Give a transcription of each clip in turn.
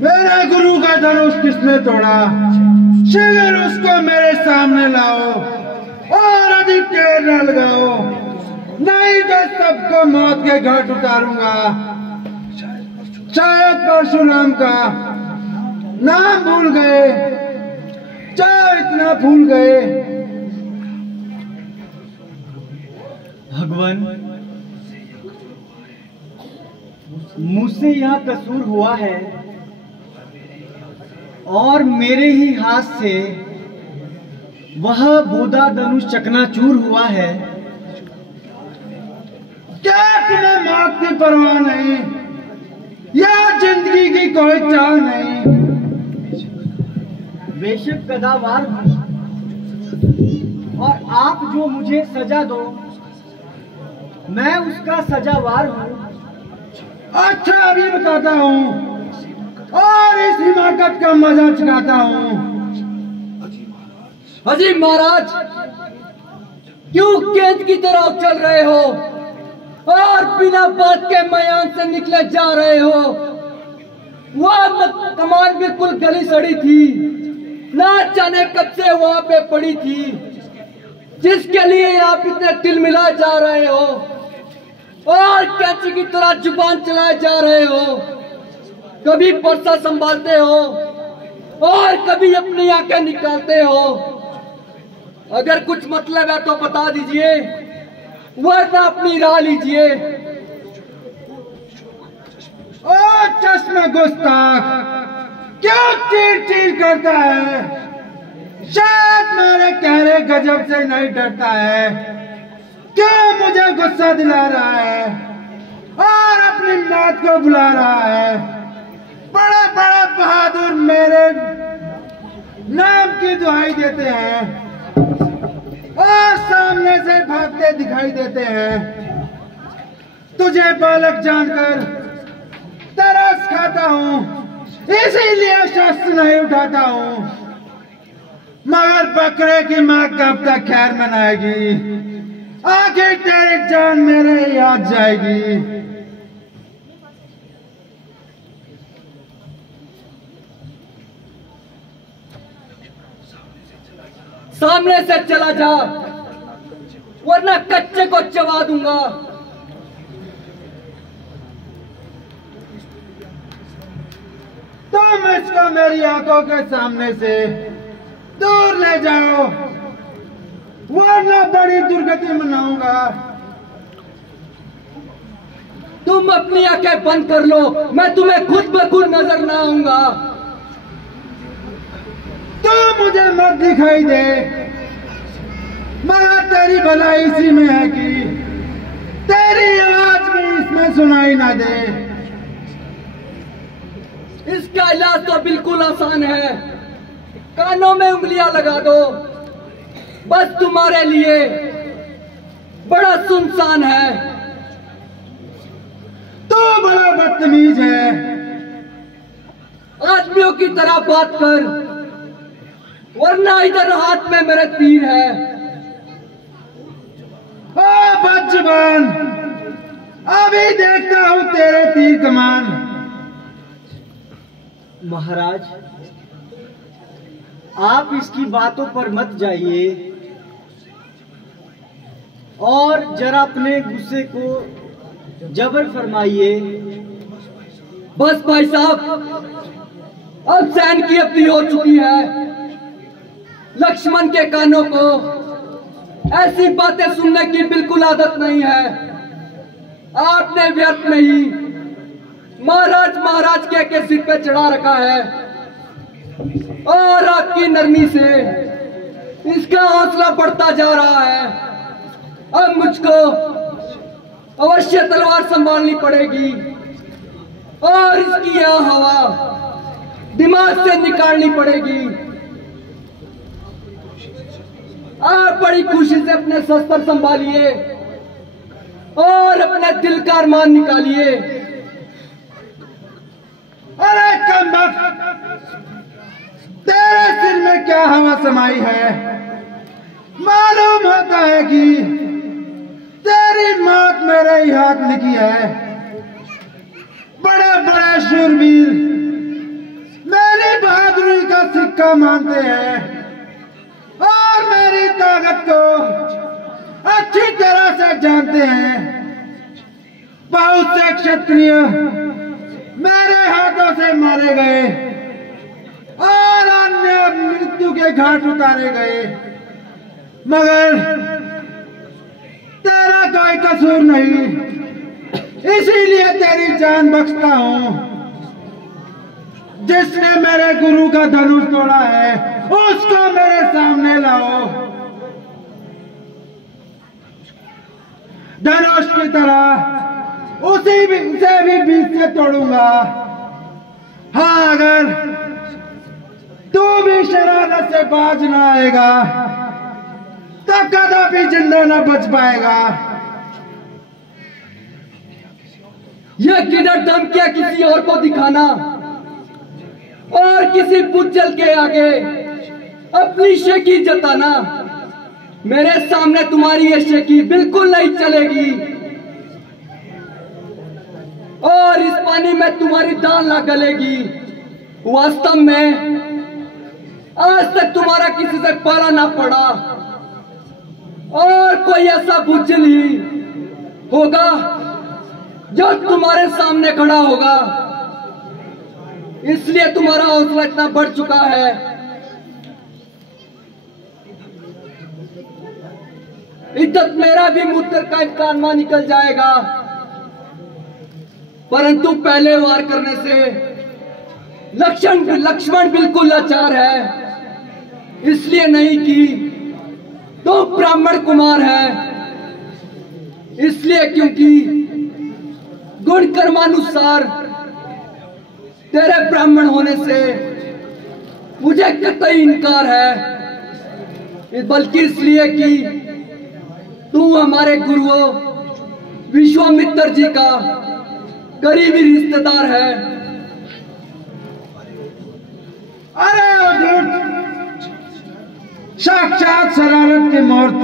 मेरे गुरु का धनुष किसने तोड़ा? शीघ्र उसको मेरे सामने लाओ और अधिक देर न लगाओ, नहीं तो सबको मौत के घाट उतारूंगा। शायद परशुराम का नाम भूल गए, चाहे इतना भूल गए। भगवान, मुझसे यह कसूर हुआ है और मेरे ही हाथ से वह बोधा धनुष चकनाचूर हुआ है। क्या तुम्हें मौत की परवाह नहीं या जिंदगी की कोई चाह नहीं? बेशक कदावार हूं और आप जो मुझे सजा दो मैं उसका सजावार हूं। अच्छा, अभी बताता हूँ और इस हिमाकत का मजा चुकाता हूँ। अजी महाराज, क्यों गेंद की तरह चल रहे हो और बिना बात के मैदान से निकले जा रहे हो? वह कमान बिल्कुल गली सड़ी थी, ना जाने कब से वहां पे पड़ी थी, जिसके लिए आप इतने तिलमिलाए जा रहे हो और कैंची की तरह जुबान चलाए जा रहे हो। कभी पर्सा संभालते हो और कभी अपनी आंखें निकालते हो। अगर कुछ मतलब है तो बता दीजिए, वरना अपनी राह लीजिए। ओ चश्मे गुस्ताख, क्यों चीर चीर करता है? शायद मेरे कहरे गजब से नहीं डरता है। क्यों मुझे गुस्सा दिला रहा है और अपनी मौत को बुला रहा है? बड़े बड़े बहादुर मेरे नाम की दुहाई देते हैं और सामने से भागते दिखाई देते हैं। तुझे बालक जानकर तरस खाता हूँ, इसीलिए शस्त्र नहीं उठाता हूँ। मगर बकरे की माँ कब तक खैर मनाएगी? आखिर तेरी जान मेरे याद जाएगी। सामने से चला जा, वरना कच्चे को चबा दूंगा। तुम इसको मेरी आंखों के सामने से दूर ले जाओ, वरना बड़ी दुर्गति मनाऊंगा। तुम अपनी आंखें बंद कर लो, मैं तुम्हें खुद ब खुद नजर ना आऊंगा। तू मुझे मत दिखाई दे, मगर तेरी भलाई इसी में है कि तेरी आवाज भी इसमें सुनाई ना दे। इसका इलाज तो बिल्कुल आसान है, कानों में उंगलियां लगा दो। बस तुम्हारे लिए बड़ा सुनसान है। तू बड़ा बदतमीज है। आदमियों की तरह बात कर, वरना इधर हाथ में मेरे तीर है। ओ बदजुबान, अभी देखता हूं तेरे तीर कमान। महाराज, आप इसकी बातों पर मत जाइए और जरा अपने गुस्से को जबर फरमाइए। बस भाई साहब, अब सैन की अपनी हो चुकी है। लक्ष्मण के कानों को ऐसी बातें सुनने की बिल्कुल आदत नहीं है। आपने व्यर्थ में ही महाराज के सिर पे चढ़ा रखा है और आपकी नरमी से इसका हौसला बढ़ता जा रहा है। अब मुझको अवश्य तलवार संभालनी पड़ेगी और इसकी यह हवा दिमाग से निकालनी पड़ेगी। आप बड़ी खुशी से अपने शस्त्र संभालिए और अपने दिल का अरमान निकालिए। अरे कमबख्त, तेरे सिर में क्या हवा समा कमाई है। मालूम होता है कि तेरी मौत मेरे ही हाथ लिखी है। बड़े बड़े शूरवीर मेरी बहादुरी का सिक्का मानते हैं और मेरी ताकत को अच्छी तरह से जानते हैं। बहुत से क्षत्रिय मेरे हाथों से मारे गए और अन्य मृत्यु के घाट उतारे गए, मगर तेरा कोई कसूर नहीं, इसीलिए तेरी जान बख्शता हूं। जिसने मेरे गुरु का धनुष तोड़ा है उसको मेरे सामने लाओ। धनुष की तरह उसे भी बीच से तोड़ूंगा। हाँ, अगर तू भी शरारत से बाज ना आएगा तो कदापि जिंदा न बच पाएगा। यह किधर धमकियां किसी और को दिखाना और किसी बुज्जल के आगे अपनी शेकी जताना। मेरे सामने तुम्हारी ये शेकी बिल्कुल नहीं चलेगी और इस पानी में तुम्हारी दाल ना गलेगी। वास्तव में आज तक तुम्हारा किसी से पाला ना पड़ा और कोई ऐसा बुज्जल ही होगा जो तुम्हारे सामने खड़ा होगा। इसलिए तुम्हारा हौसला इतना बढ़ चुका है। इज्जत मेरा भी मूत्र का कान में निकल जाएगा, परंतु पहले वार करने से लक्ष्मण बिल्कुल लाचार है। इसलिए नहीं कि तो ब्राह्मण कुमार है, इसलिए क्योंकि गुण कर्मानुसार तेरे ब्राह्मण होने से मुझे कतई इनकार है, बल्कि इसलिए कि तू हमारे गुरुओं विश्वामित्र जी का करीबी रिश्तेदार है। अरे उद्धट, साक्षात शरारत की मूर्त,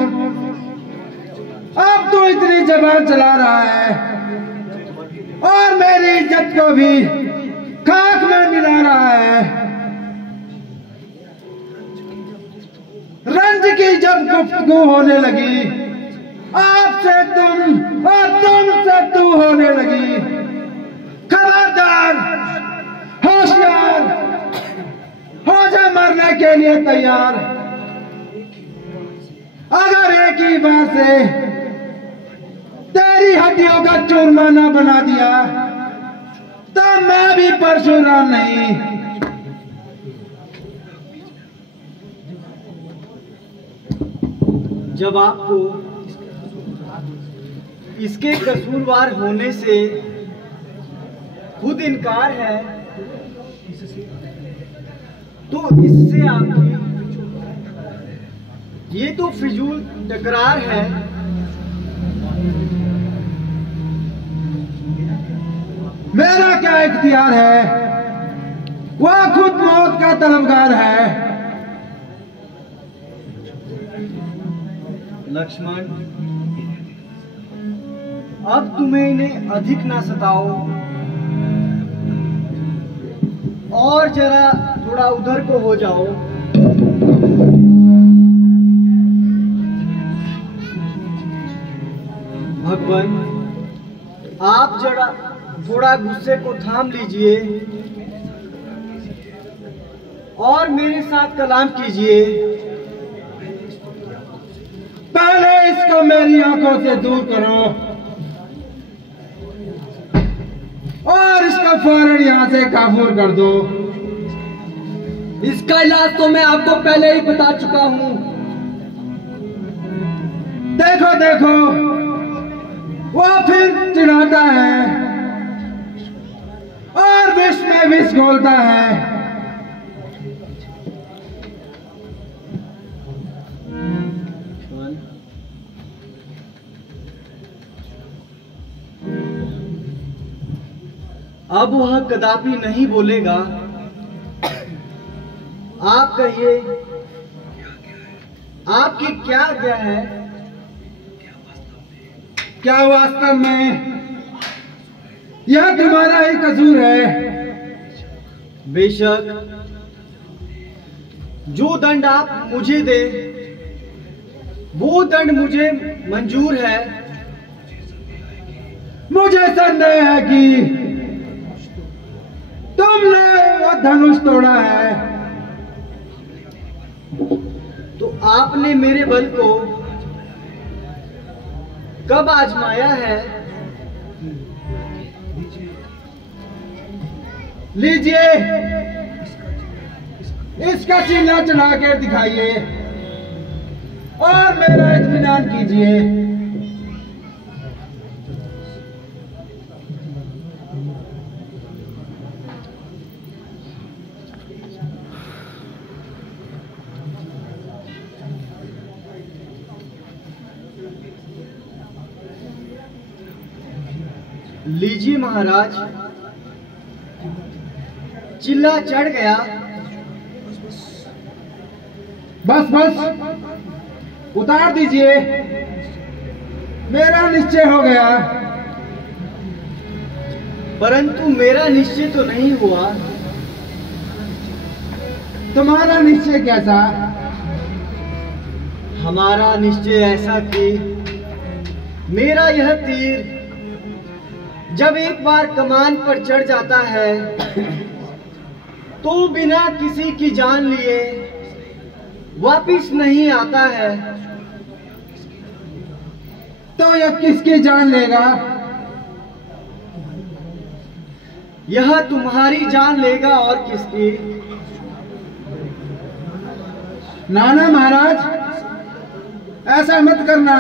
अब तू इतनी जबान चला रहा है और मेरी इज्जत को भी खाक में मिला रहा है। रंज की जब गुफ्तगू होने लगी, आपसे तुम और तुमसे तू होने लगी। खबरदार, होशियार हो जा, मरने के लिए तैयार। अगर एक ही बार से तेरी हड्डियों का चूरमा न बना दिया तो मैं भी परशुराम नहीं। जब आपको इसके कसूरवार होने से खुद इनकार है तो इससे आपकी ये तो फिजूल तकरार है। मेरा क्या इख्तियार है, वह खुद मौत का तलबगार है। लक्ष्मण, अब तुम्हें इन्हें अधिक ना सताओ और जरा थोड़ा उधर को हो जाओ। भगवान, आप जरा थोड़ा गुस्से को थाम लीजिए और मेरे साथ कलाम कीजिए। पहले इसको मेरी आंखों से दूर करो और इसका फौरन यहां से काफूर कर दो। इसका इलाज तो मैं आपको पहले ही बता चुका हूं। देखो देखो, वो फिर चिढ़ाता है और विष में विष घोलता है। अब वह कदापि नहीं बोलेगा। आप कहिए आपकी क्या आज्ञा है? क्या वास्तव में यह तुम्हारा ही कसूर है? बेशक, जो दंड आप मुझे दे वो दंड मुझे मंजूर है। मुझे संदेह है कि तुमने वो धनुष तोड़ा है। तो आपने मेरे बल को कब आजमाया है? लीजिए, इसका चिन्ह चढ़ा कर दिखाइए और मेरा इत्मीनान कीजिए। लीजिए महाराज, चिल्ला चढ़ गया। बस बस, उतार दीजिए, मेरा निश्चय हो गया। परंतु मेरा निश्चय तो नहीं हुआ। तुम्हारा निश्चय कैसा? हमारा निश्चय ऐसा कि मेरा यह तीर जब एक बार कमान पर चढ़ जाता है तो बिना किसी की जान लिए वापिस नहीं आता है। तो यह किसकी जान लेगा? यह तुम्हारी जान लेगा और किसकी? नाना महाराज, ऐसा मत करना,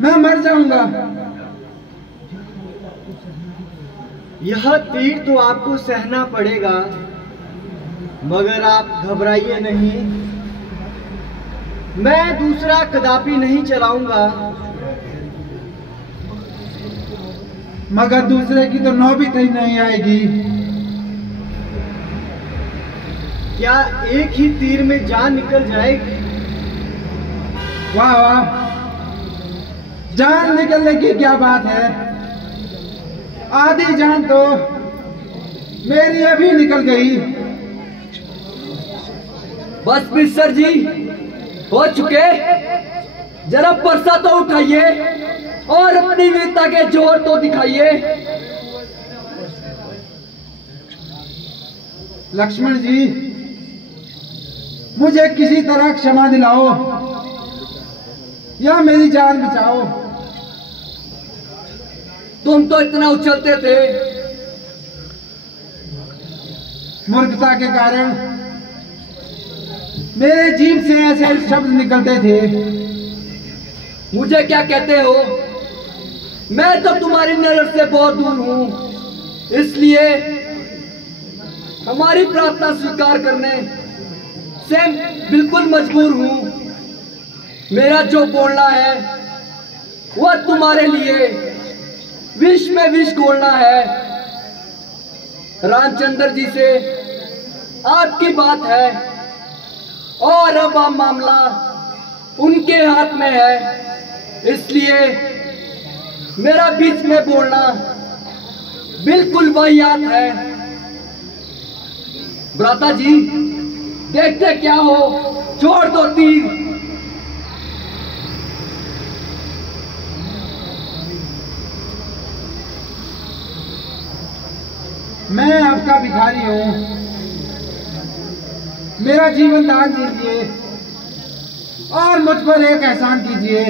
मैं मर जाऊंगा। यह तीर तो आपको सहना पड़ेगा, मगर आप घबराइए नहीं। मैं दूसरा कदापि नहीं चलाऊंगा। मगर दूसरे की तो नौबत ही नहीं आएगी। क्या एक ही तीर में जान निकल जाएगी? वाह वाह, जान निकलने की क्या बात है। आधी जान तो मेरी अभी निकल गई। बस मिस्टर जी, हो चुके। जरा परसा तो उठाइए और अपनी वीरता के जोर तो दिखाइए। लक्ष्मण जी, मुझे किसी तरह क्षमा दिलाओ या मेरी जान बचाओ। तुम तो इतना उछलते थे। मूर्खता के कारण मेरे जीभ से ऐसे शब्द निकलते थे। मुझे क्या कहते हो? मैं तो तुम्हारी नजर से बहुत दूर हूं, इसलिए हमारी प्रार्थना स्वीकार करने से बिल्कुल मजबूर हूं। मेरा जो बोलना है वह तुम्हारे लिए विष में विष घोलना है। रामचंद्र जी से आपकी बात है और अब मामला उनके हाथ में है, इसलिए मेरा बीच में बोलना बिल्कुल वाहियात है। भ्राता जी, देखते क्या हो, छोड़ दो तीर। मैं आपका भिखारी हूं, मेरा जीवन दान दीजिए और मुझ पर एक एहसान कीजिए।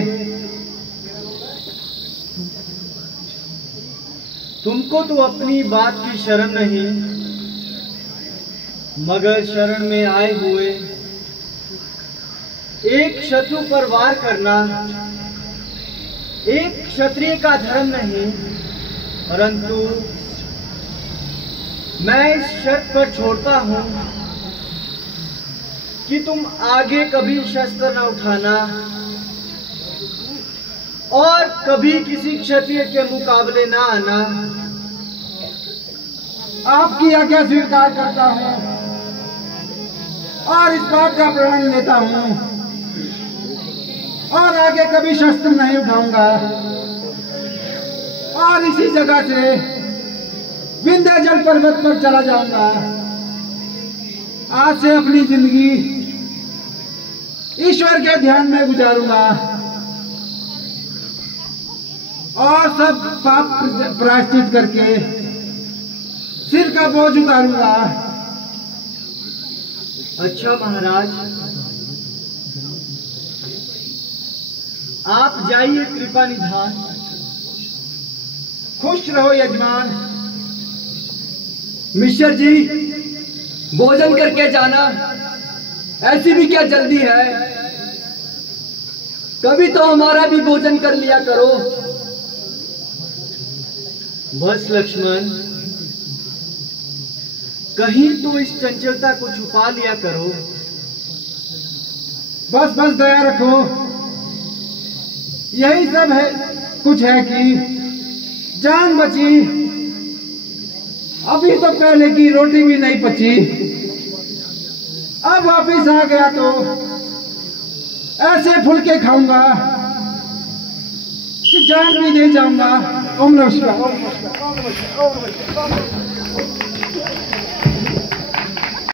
तुमको तो अपनी बात की शरण नहीं, मगर शरण में आए हुए एक शत्रु पर वार करना एक क्षत्रिय का धर्म नहीं। परंतु मैं इस शर्त पर छोड़ता हूं कि तुम आगे कभी शस्त्र न उठाना और कभी किसी क्षत्रिय के मुकाबले ना आना। आपकी आज्ञा स्वीकार करता हूं और इस बात का प्रण लेता हूं और आगे कभी शस्त्र नहीं उठाऊंगा और इसी जगह से विंध्याचल पर्वत पर चला जाऊंगा। आज से अपनी जिंदगी ईश्वर के ध्यान में गुजारूंगा और सब पाप प्रायश्चित करके सिर का बोझ उतारूंगा। अच्छा महाराज, आप जाइए कृपा निधान। खुश रहो यजमान। मिश्र जी, भोजन करके जाना, ऐसी भी क्या जल्दी है? कभी तो हमारा भी भोजन कर लिया करो। बस लक्ष्मण, कहीं तो इस चंचलता को छुपा लिया करो। बस बस दया रखो। यही सब है, कुछ है कि जान बची। अभी तो पहले की रोटी भी नहीं पची। अब वापिस आ गया तो ऐसे फुलके खाऊंगा कि जान भी नहीं जाऊंगा। ओम नमः शिवाय, ओम नमः शिवाय, ओम नमः शिवाय, ओम नमः शिवाय।